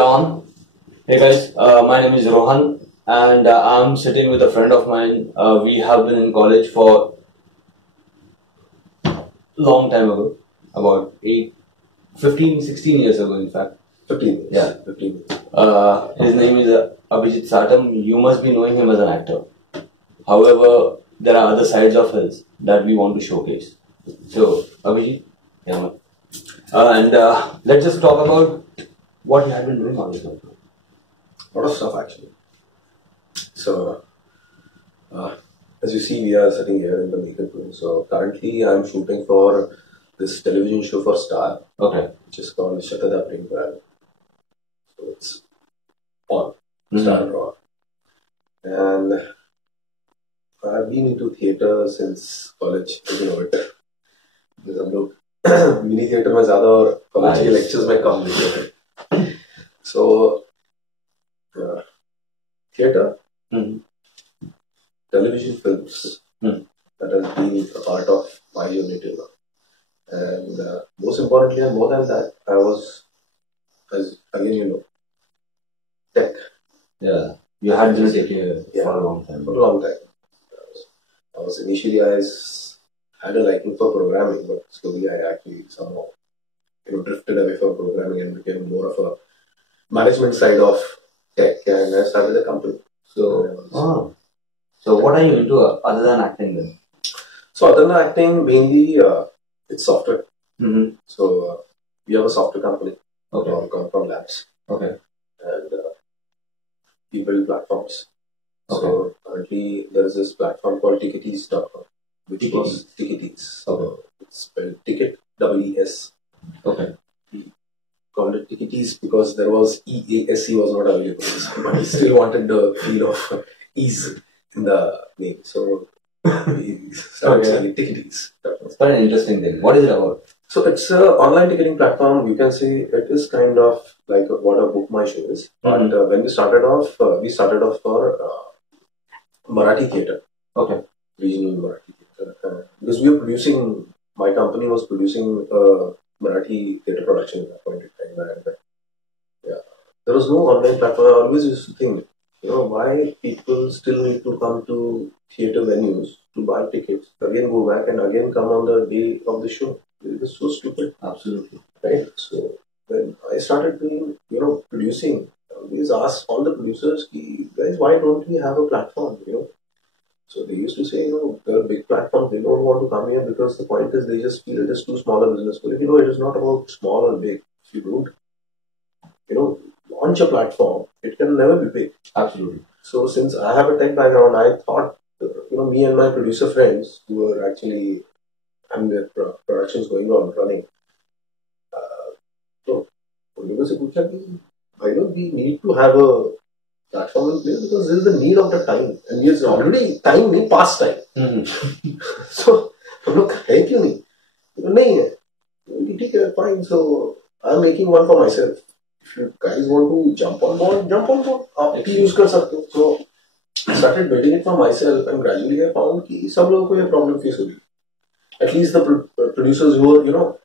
on. Hey guys, my name is Rohan and I'm sitting with a friend of mine. We have been in college for long time ago, about 15, 16 years ago in fact. 15 years. Yeah. 15 years. His name is Abhijeet Satam. You must be knowing him as an actor. However, there are other sides of his that we want to showcase. So, Abhijeet, yeah, man. Let's just talk about what you have been doing all this time. A lot of stuff actually. So, as you see, we are sitting here in the makeup room. So, currently I'm shooting for this television show for Star. Okay. Which is called Shatada Prem Karave. So, it's on Mm-hmm. Star Raw. And I've been into theatre since college, as you know it. Because हम लोग mini theatre में ज़्यादा और college के lectures में कम लिखे थे. So, theatre, television films, that has been a part of my journey till now. And most importantly, and more than that, I was, as again you know, tech. Yeah, you had been taking for a long time. For a long time. I was initially, had a liking for programming, but slowly I actually somehow drifted away from programming and became more of a management side of tech, and I started a company. So what are you into other than acting then? So other than acting, mainly it's software. Mm-hmm. So we have a software company Okay. called from Labs. Okay. And we build platforms. Okay. So currently there is this platform called Ticketees.com, which Ticketees. was Ticketees. Okay. It's spelled Ticket, EES. Okay. We called it Ticketees because there was EASE was not available, but we still wanted the feel of ease in the name. So we started saying it Ticketees. It's quite an interesting thing. What is it about? So it's an online ticketing platform. You can say it is kind of like what a Book My Show is. Mm-hmm. But when we started off for Marathi theatre. Okay. Regional Marathi theatre. Because we were producing, my company was producing Marathi theatre production at that point in time. And there was no online platform. I always used to think, why people still need to come to theatre venues to buy tickets, again go back and again come on the day of the show. It was so stupid. Absolutely. Right? So when I started doing, producing, I always asked all the producers, guys, why don't we have a platform? So they used to say, there are big platforms, they don't want to come here because the point is they just feel it is too small a business. But it is not about small or big. If you don't, launch a platform, it can never be big. Absolutely. So since I have a tech background, I thought, me and my producer friends who were actually having their productions going on, running. So, we need to have a platform in place because this is the need of the time. And it's already time, नहीं past time. Mm-hmm. So, हम लोग है क्यों नहीं? नहीं है. ठीक है, fine. So, I'm making one for myself. If you guys want to jump on board, आप भी use कर सकते हो. So, I started building it for myself and gradually I found कि सब लोगों को ये problem face होगी. At least the producers who are,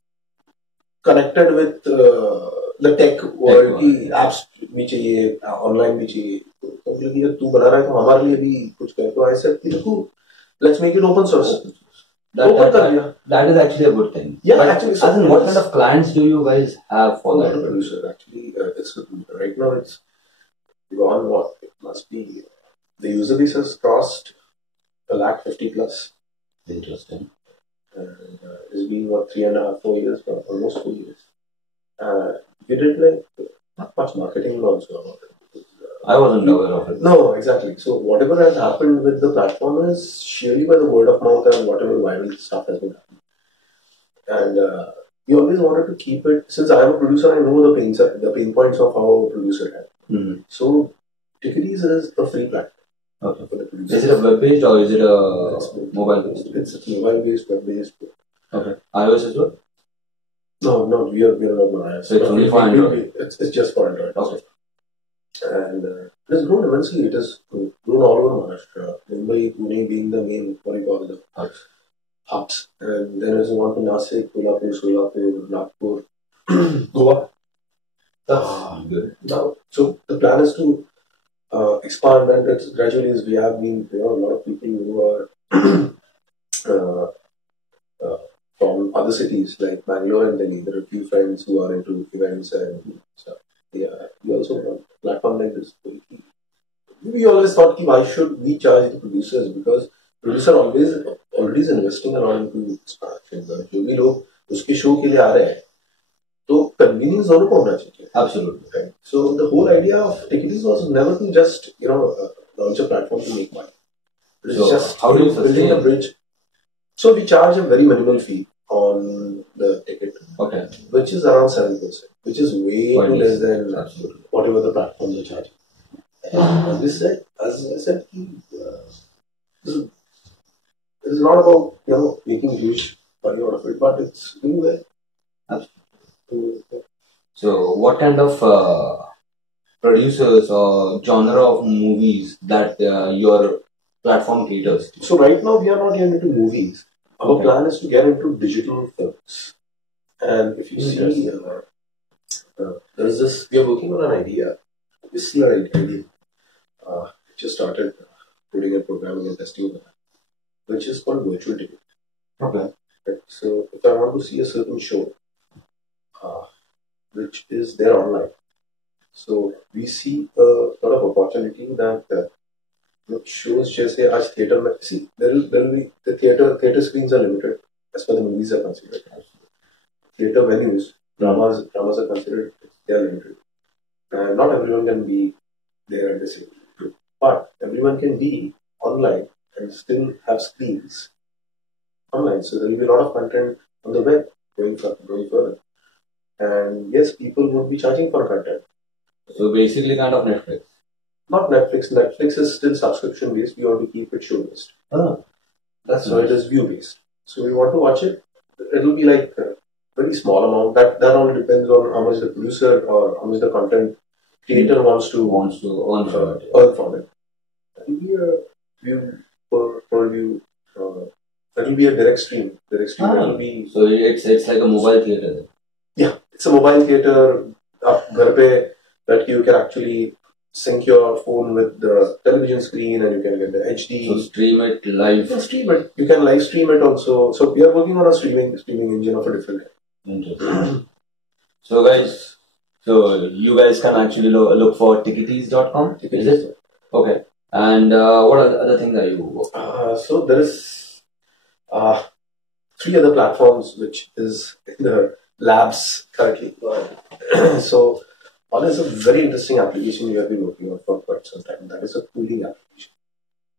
connected with the tech world की apps भी चाहिए, online भी चाहिए. तो क्योंकि तू बना रहा है तो हमारे लिए भी कुछ कर. तो I said कि देखो, let's make it open source. That is actually a good thing. Yeah, but actually. So what kind of clients do you guys have for that? Producer actually, right now it's gone what? It must be, the user base has crossed 150,000 plus. Interesting. And it's been 3.5, 4 years, almost 4 years. We did not much marketing also about it. I wasn't aware of it. No, exactly. So whatever has happened with the platform is surely by the word of mouth and whatever viral stuff has been happening. And we always wanted to keep it, since I am a producer, I know the pain points of how a producer has. Mm-hmm. So Ticketees is a free platform. Okay. For the producers. Is it a web-based or is it a mobile-based? It's mobile-based, web-based. Okay. iOS as well? No, we are not on iOS. So it's only for Android? It's just for Android. Okay. And it has grown immensely. It has grown all over Maharashtra. Mumbai, Pune being the main, the hubs. And then as you want to Nasik, Kolhapur, Solapur, Nagpur, Goa. That's good. Now, so the plan is to expand, and it's gradually as we have been, a lot of people who are uh, uh, from other cities like Bangalore and Delhi. There are a few friends who are into events and stuff. Yeah, we also want a platform like this. We always thought, why should we charge the producers? Because producer always already is investing a lot into expansion. जो भी लोग उसके show के लिए आ रहे हैं, तो convenience दोनों को होना चाहिए. Absolutely. Right. So the whole idea of Ticketees was never to just launch a platform to make money. It's So just how do you building a sustain? bridge. So we charge a very minimal fee on the ticket, Okay. which is around 7%, which is way Quite too less easy. than Absolutely. whatever the platforms are charging. As I said, this is not about making huge money out of it, but it's doing well. Absolutely. So, what kind of producers or genre of movies that your platform caters to? So right now we are not getting into movies. Our Okay. plan is to get into digital films. And if you see, there is this. We are working on an idea. This is an idea. Just started putting a programming and testing on that, which is called virtual ticket. Okay. Right? So if I want to see a certain show, which is there online, so we see a lot of opportunity that shows जैसे आज theater में see there will be the theater screens are limited as far the movies are considered. Theater venues, dramas are considered, they are limited, and not everyone can be there at the same time. But everyone can be online and still have screens online. So there will be a lot of content on the web going further. And yes, people would be charging for content. So basically, kind of Netflix. Not Netflix. Netflix is still subscription based. We want to keep it show based. That's So it is view based. So we want to watch it. It will be like a very small amount. That all depends on how much the producer or how much the content creator wants to earn from it. earn from it. It will be a view per view. It will be a direct stream. Direct stream. It will be So it's like a mobile theater. Then. Yeah, it's a mobile theater. Up घर पे that you can actually sync your phone with the television screen and you can get the HD. So stream it live. You can stream it. You can live stream it also. So we are working on a streaming engine of a different type. Interesting. So guys, you guys can actually look for ticketees.com. Is it? Okay. And what other things are you? So there is 3 other platforms which is in the labs currently. So one is a very interesting application we have been working on for quite some time. That is a pooling application.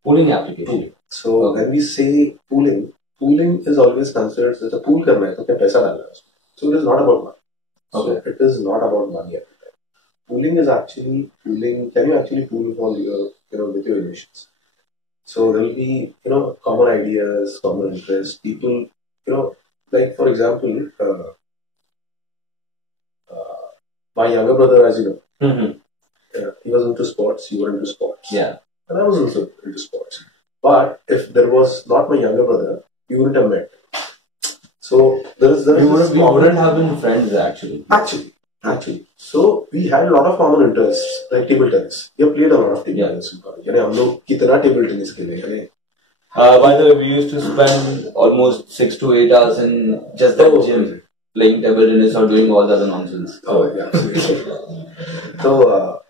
Pooling application. So when we say pooling is always considered as a pool करना है तो क्या पैसा डालना है उसमें. So it is not about money. Okay. So it is not about money at the time. Pooling is actually pooling. Can you actually pool for your with your emotions? So there will be common ideas, common interests. People like for example. My younger brother, as you know, he was into sports, you were into sports. Yeah. And I was also into sports. But if there was not my younger brother, we wouldn't have met. So we wouldn't have been friends actually. Actually. So we had a lot of common interests, like table tennis. We have played a lot of table tennis in college. हम लोग कितना table tennis खेले? By the way, we used to spend almost 6 to 8 hours in just that gym. Playing table tennis or doing all the other nonsense. Oh, yeah, absolutely. So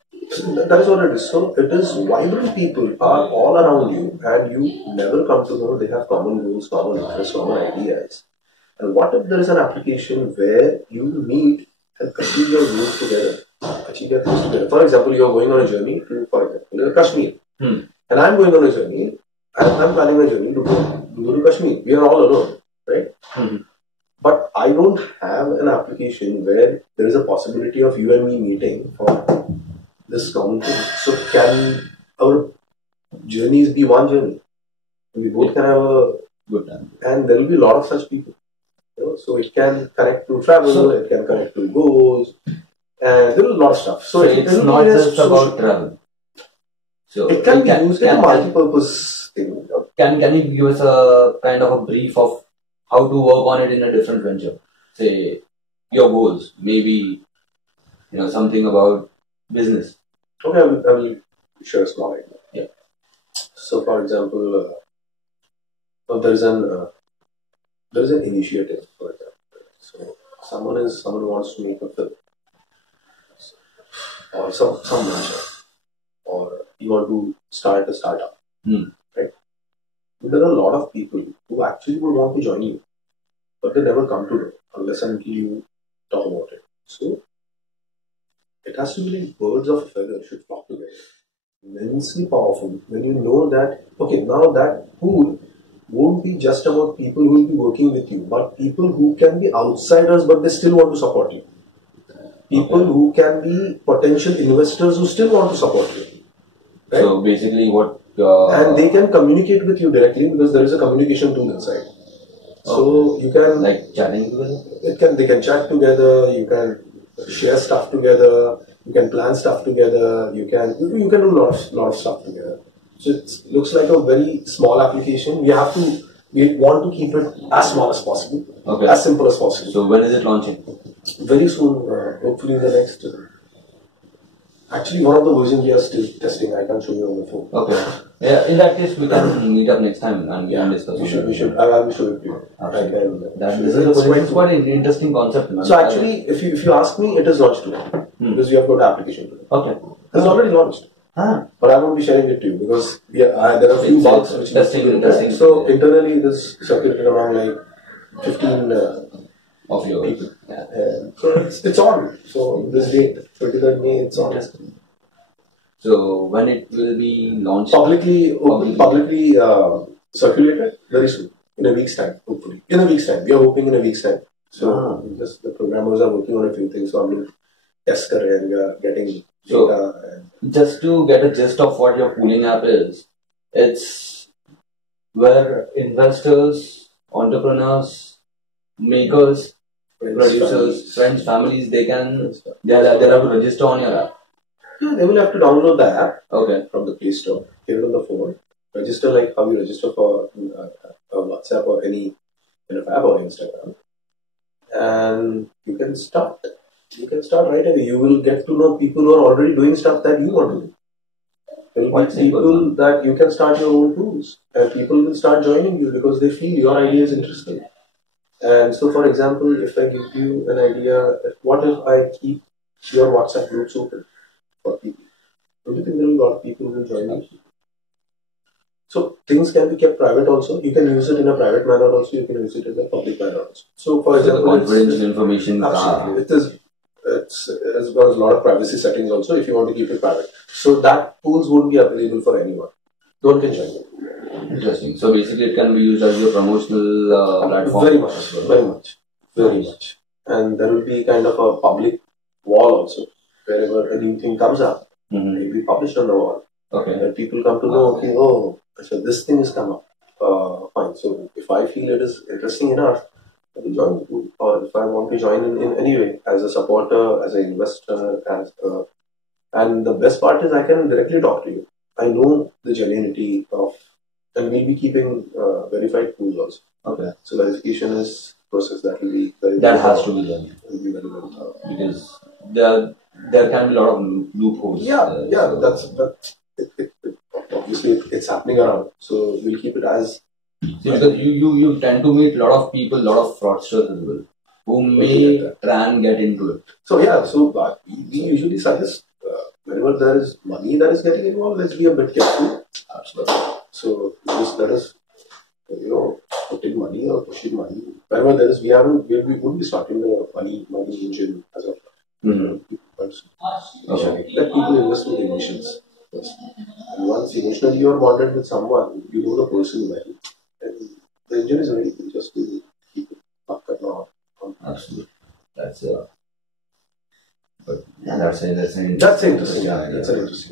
that is what it is. So it is vibrant people are all around you and you never come to know they have common goals, common interests, common ideas. And what if there is an application where you meet and achieve your goals together? For example, you are going on a journey to, for example, Kashmir. And I am going on a journey and I am planning a journey to go to Kashmir. We are all alone, right? But I don't have an application where there is a possibility of you and me meeting for this common thing. So can our journeys be one journey? We both can have a good time. And there will be a lot of such people. So it can connect to travel, it can connect to goals, and there is a lot of stuff. So it's not just about travel. So it can be used as a multi-purpose thing. Can you give us a kind of a brief of how to work on it in a different venture? Say your goals, maybe something about business. Okay, I will share a small idea. Yeah. So, for example, there is an initiative. For example, so someone wants to make a film, or some venture, or you want to start a startup, right? There are a lot of people who actually would want to join you, but they never come to know unless and until you talk about it. So it has to be like birds of a feather should flock together. Immensely powerful when you know that, okay, now that pool won't be just about people who will be working with you, but people who can be outsiders but they still want to support you. People who can be potential investors who still want to support you. Right? So basically what... and they can communicate with you directly because there is a communication tool inside. So you can... Like chatting together? They can chat together, you can share stuff together, you can plan stuff together, you can do a lot of stuff together. So it looks like a very small application. We want to keep it as small as possible, as simple as possible. So when is it launching? Very soon, hopefully in the next... actually, one of the versions we are still testing. I can show you on the phone. Okay. Yeah, in that case, we can meet up next time and we can discuss. We should. I will show it to you. It's quite an interesting concept, man. So actually, if you ask me, it is launched today because we have got the application today. Okay. It's already launched. But I won't be sharing it to you because there are a few bugs which testing. So internally, it is circulated around like 15 of your people. So it's on. So this date, 23rd May, it's on. So when it will be launched? Publicly circulated very soon. In a week's time, hopefully. In a week's time. We are hoping in a week's time. So just the programmers are working on a few things. So I'm doing test and we are getting data. Just to get a gist of what your pooling app is, it's where investors, entrepreneurs, makers, producers, friends, families, they have to register on your app. Yeah, they will have to download the app from the Play Store, get it on the phone, register like how you register for WhatsApp or any kind of app or Instagram, and you can start. You can start right away. You will get to know people who are already doing stuff that you want to do. There will be people that you can start your own tools, and people will start joining you because they feel your idea is interesting. And so, for example, if I give you an idea, what if I keep your WhatsApp groups open for people? Don't you think there will be a lot of people who will join you? So, things can be kept private also. You can use it in a private manner also. You can use it in a public manner also. So, for example, the confidential information. Absolutely. It's got a lot of privacy settings also if you want to keep it private. So, that tools won't be available for anyone. No one can join you. Interesting. So basically, it can be used as your promotional platform. Very much. And there will be kind of a public wall also. Wherever a new thing comes up, it will be published on the wall. And people come to know, so this thing has come up. Fine. So if I feel it is interesting enough, I will join the group. Or if I want to join in any way, as a supporter, as an investor, and the best part is I can directly talk to you. I know the genuinity of, and we'll be keeping verified pools also. So verification is a process that will be has to be done. Will be very well because there can be a lot of loopholes. Obviously it's happening around. So we'll keep it as. Because you tend to meet a lot of people, a lot of fraudsters as well, who may try and get into it. So we usually suggest whenever there is money that is getting involved, let's be a bit careful. Absolutely. So just let us, putting money or pushing money. Whenever there is, we won't be starting the money engine as of now. Let people invest with emotions first. And once emotionally you are bonded with someone, you know the person well. And the engine is very easy just to keep it up and on. Absolutely. That's an interesting idea.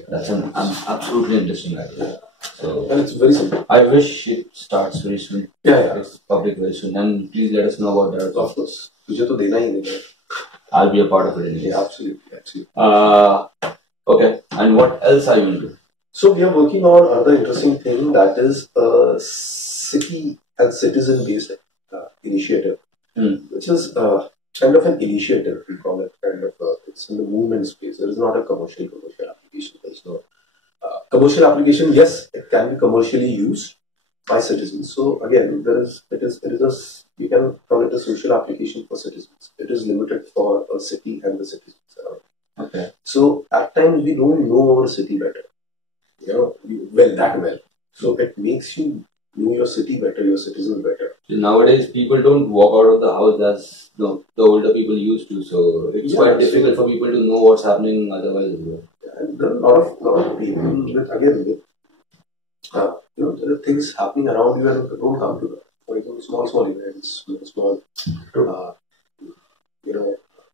That's an absolutely interesting idea. So, and it's very simple. I wish it starts very soon. It's public very soon. And please let us know about that. Of course. Tujhe to dena hi dena. I'll be a part of it. Yeah, absolutely. Okay. And what else are you into? So we are working on another interesting thing that is a city and citizen based initiative, which is kind of an initiative, we call it, it's in the movement space. There is not a commercial application. There is no commercial application. Yes, it can be commercially used by citizens. So again, you can call it a social application for citizens. It is limited for a city and the citizens around. Okay. So at times we don't know our city better, that well. So it makes you know your city better, your citizens better. So nowadays, people don't walk out of the house as the older people used to. So it's quite difficult for people to know what's happening otherwise. And there are a lot of people with there are things happening around you and don't come to them. For example, small events, small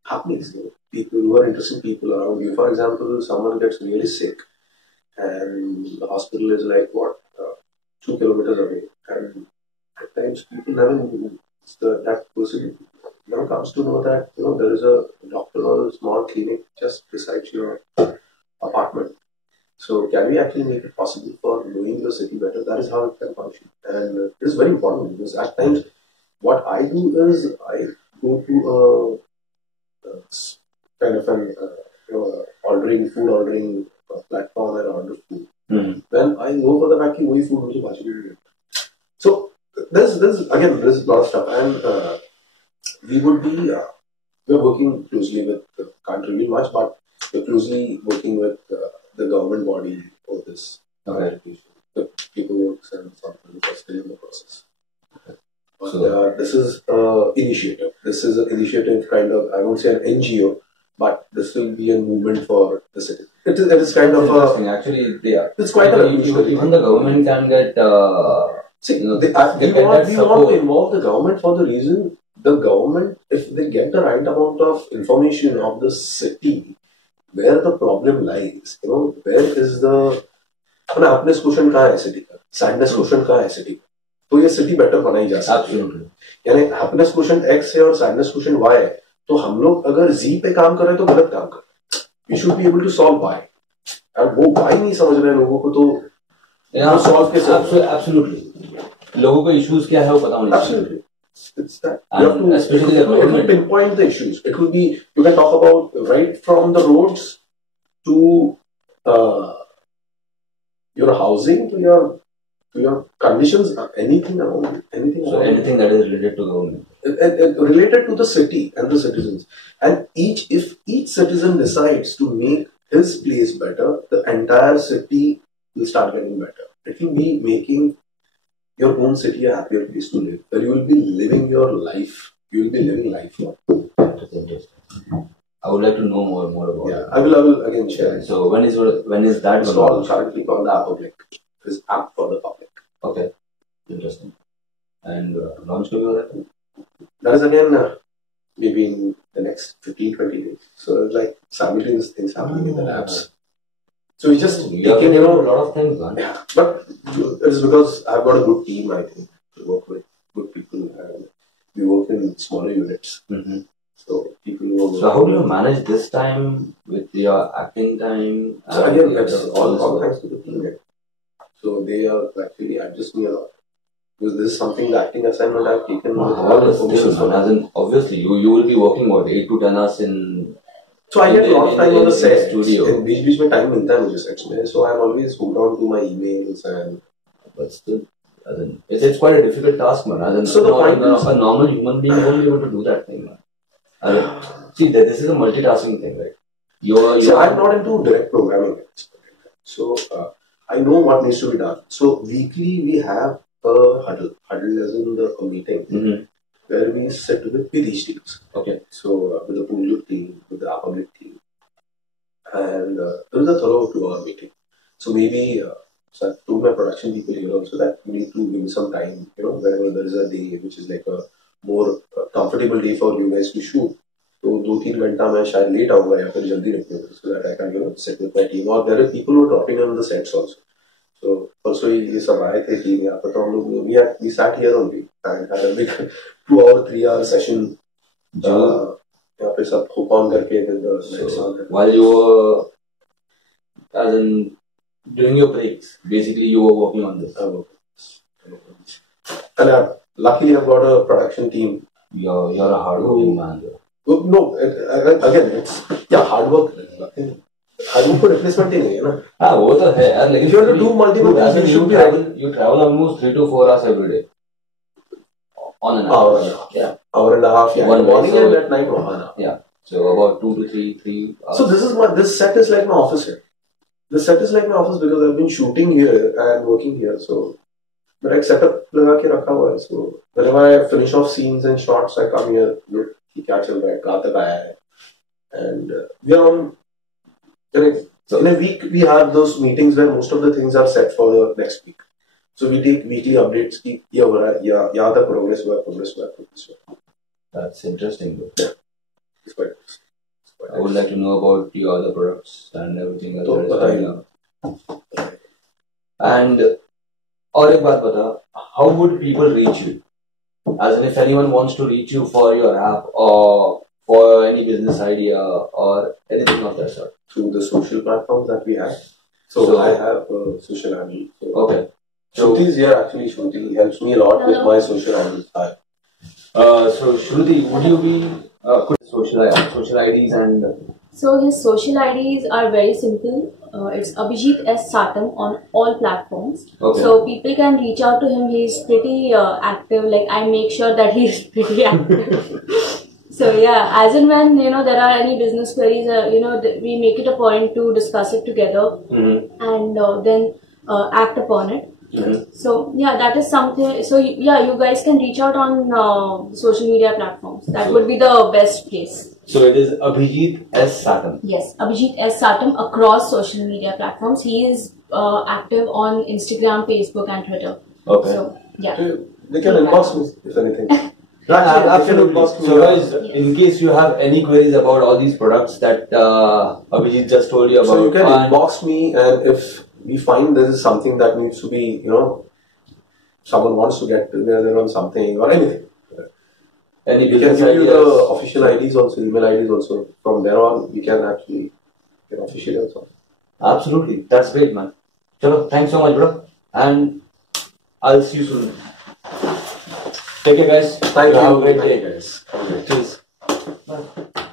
happenings. People who are interesting people around you. For example, someone gets really sick, and the hospital is like 2 kilometers away, and at times people never that person now comes to know that there is a doctor or a small clinic just beside your apartment. So can we actually make it possible for knowing the city better? That is how it can function, and it is very important because at times what I do is I go to a kind of an food ordering platform and order food. Mm-hmm. Then I know for the fact that वही food मुझे बाजी में So there's a lot of stuff, and we're working closely with can't reveal much, but we're closely working with the government body for this application. The paperwork and something are still in the process. But this is an initiative. This is an initiative kind of, I won't say an NGO, but this will be a movement for the city. It is kind of interesting. Actually, it's quite even the government can get. We want to involve the government for the reason the government, if they get the right amount of information of the city, where the problem lies, where is the happiness quotient कहाँ है city का, sadness quotient कहाँ है city का, तो ये city better बनाई जा सकती है. यानी happiness quotient X है और sadness quotient Y है, तो हम लोग अगर Z पे काम कर रहे हैं तो गलत काम कर रहे हैं. We should be able to solve Y. और वो Y नहीं समझ रहे लोगों को तो solve कैसे? Absolutely. लोगों को issues क्या है वो पता होना चाहिए. Absolutely. It's that. Especially the government. Pinpoint the issues. It will be, you can talk about right from the roads to your housing, to your conditions, anything around you. Anything that is related to government. Related to the city and the citizens. And if each citizen decides to make his place better, the entire city will start getting better. It will be making your own city a happier place to live, where you will be living your life. You will be living life. That is interesting. I would like to know more about it. Yeah, I will again share it. So when is that? It's currently called the App Public. It's app for the public. Okay, interesting. And launch will be that is again maybe in the next 15-20 days. So it's like simultaneous things happening in the labs. So we just taking a lot of things, man. Yeah, but it's because I've got a good team, I think, to work with good people, and we work in smaller units. Mm-hmm. So people who So how do you manage this time with your acting time? So again, that's all thanks to the team. Right? So they are actually adjust me a lot. Because this is something the acting assignment I've taken. Obviously, you will be working 8 to 10 hours in. So I get a lot of time on the set. Studio. In बीच में time मिलता है मुझे sets में. So I'm always hooked on to my emails and. But still, it's quite a difficult task, man. So the point is, a normal human being won't be able to do that thing, man. See, this is a multitasking thing, right? I'm not into direct programming. So I know what needs to be done. So weekly we have a huddle. Huddle is in a meeting. Mm-hmm. Where we sit with each teams. Okay. So with the Punjab team, with the public team, and there is a thorough 2-hour meeting. So maybe so I've told my production people here also that we need to give some time. Whenever there is a day which is like a more comfortable day for you guys to shoot. So 2-3 घंटा मैं शायद late आऊँगा या फिर जल्दी निकलूँगा so that I can sit with my team. Or there are people who are dropping on the sets also. So also ये सब आए थे टीम यहाँ पर तो हम लोग we sat here only and had a big 2-hour 3-hour session. यहाँ पे सब hook on करके so, while you were as in during your breaks, basically you were working on this. And luckily I've got a production team. You're a hardworking man. No, again, it's hard work. Hard work को replacement ही नहीं है ना. हाँ वो तो है यार, लेकिन if you have to do multiple things, you should be ready. You travel almost 3 to 4 hours every day. On an hour. Yeah. Hour and a half. Yeah. One morning way, so, and at night. Yeah. So about 2 to 3 hours. So this set is like my office here. This set is like my office because I've been shooting here and working here. So मेरा एक setup लगा के रखा हुआ है. So whenever I finish off scenes and shots, I come here. Look कि क्या चल रहा है, कहाँ तक आया है. And we are on. So in a week we have those meetings where most of the things are set for the next week. So we take weekly updates कि ये हो रहा है, यहाँ तक progress हुआ. That's interesting though. Yeah. It's quite I would like to know about your other products and everything else that is coming up. And और एक बात बता, how would people reach you? As in, if anyone wants to reach you for your app or for any business idea or anything of that sort. Through the social platforms that we have. So I have social handle. So okay. Shruti is here actually. Shruti helps me a lot with my social handles. So Shruti, would you be social IDs and? So his social IDs are very simple. It's Abhijeet Satam on all platforms. Okay. So people can reach out to him. He's pretty active. Like I make sure that he's pretty active. So yeah, as and when there are any business queries, we make it a point to discuss it together and then act upon it. So yeah, that is something. So yeah, you guys can reach out on social media platforms. That would be the best place. So it is Abhijeet S. Satam. Yes, Abhijeet S. Satam across social media platforms. He is active on Instagram, Facebook, and Twitter. Okay. So yeah, they can inbox me if anything. Absolutely. So guys, in case you have any queries about all these products that Abhijeet just told you about, so you can inbox me, and if we find this is something that needs to be, someone wants to get together on something or anything. We can give you the official IDs also, email IDs also. From there on, we can actually get official also. Absolutely. That's great, man. Chalo, thanks so much, bro. And I'll see you soon. Take care, guys. Thank you. Have a great day. Guys. Cheers. Bye.